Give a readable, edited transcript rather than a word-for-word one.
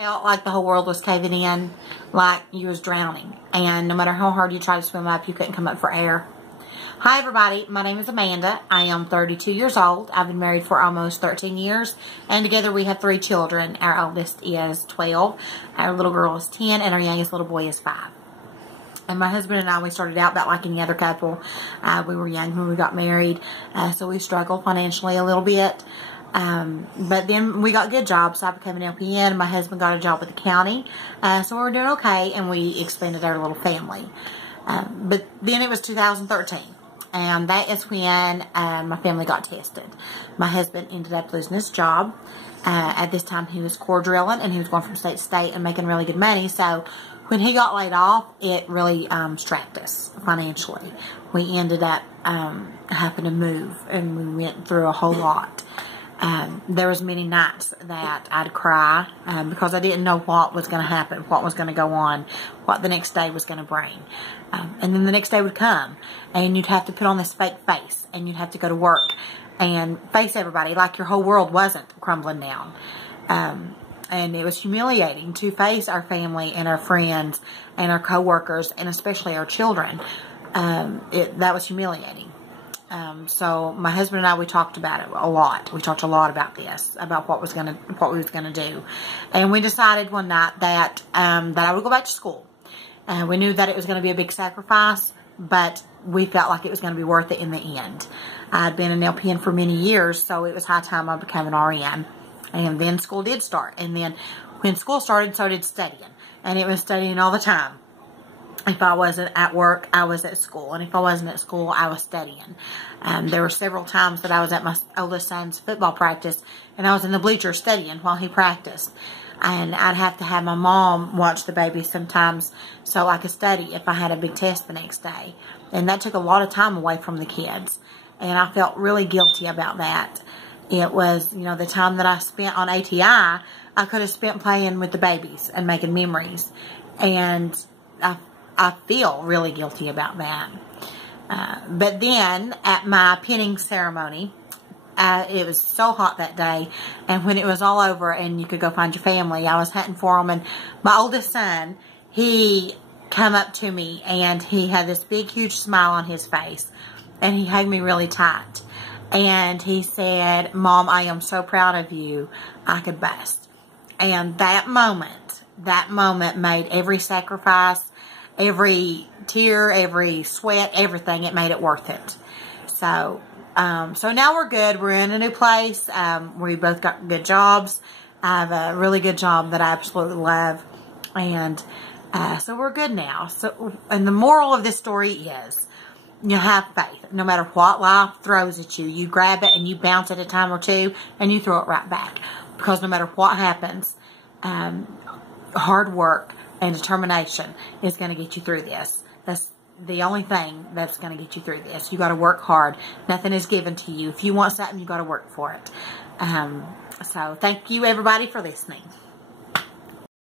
Felt like the whole world was caving in, like you was drowning, and no matter how hard you tried to swim up, you couldn't come up for air. Hi everybody, my name is Amanda. I am 32 years old. I've been married for almost 13 years, and together we have 3 children. Our oldest is 12, our little girl is 10, and our youngest little boy is 5. And my husband and I, we started out about like any other couple. We were young when we got married, so we struggled financially a little bit. But then we got good jobs, so I became an LPN. My husband got a job with the county, so we were doing okay, and we expanded our little family. But then it was 2013, and that is when my family got tested. My husband ended up losing his job. At this time, he was core drilling, and he was going from state to state and making really good money. So when he got laid off, it really strapped us financially. We ended up having to move, and we went through a whole lot. There was many nights that I'd cry because I didn't know what was going to happen, what was going to go on, what the next day was going to bring. And then the next day would come, and you'd have to put on this fake face, and you'd have to go to work and face everybody like your whole world wasn't crumbling down. And it was humiliating to face our family and our friends and our coworkers and especially our children. That was humiliating. So my husband and I, we talked about it a lot. We talked a lot about this, about what we was gonna do, and we decided one night that that I would go back to school. We knew that it was going to be a big sacrifice, but we felt like it was going to be worth it in the end. I'd been an LPN for many years, so it was high time I became an RN. And then school did start, and then when school started, so did studying, and it was studying all the time. If I wasn't at work, I was at school. And if I wasn't at school, I was studying. There were several times that I was at my oldest son's football practice, and I was in the bleachers studying while he practiced. And I'd have to have my mom watch the baby sometimes so I could study if I had a big test the next day. And that took a lot of time away from the kids. And I felt really guilty about that. It was, you know, the time that I spent on ATI, I could have spent playing with the babies and making memories. And I feel really guilty about that. But then at my pinning ceremony, it was so hot that day, and when it was all over and you could go find your family, I was hunting for them, and my oldest son, he came up to me, and he had this big, huge smile on his face, and he hugged me really tight, and he said, "Mom, I am so proud of you, I could bust." And that moment made every sacrifice, every tear, every sweat, everything, it made it worth it. So now we're good. We're in a new place. We both got good jobs. I have a really good job that I absolutely love. And so we're good now. So, and the moral of this story is, you have faith. No matter what life throws at you, you grab it and you bounce it a time or two and you throw it right back. Because no matter what happens, hard work and determination is going to get you through this. That's the only thing that's going to get you through this. You got to work hard. Nothing is given to you. If you want something, you got to work for it. So thank you everybody for listening.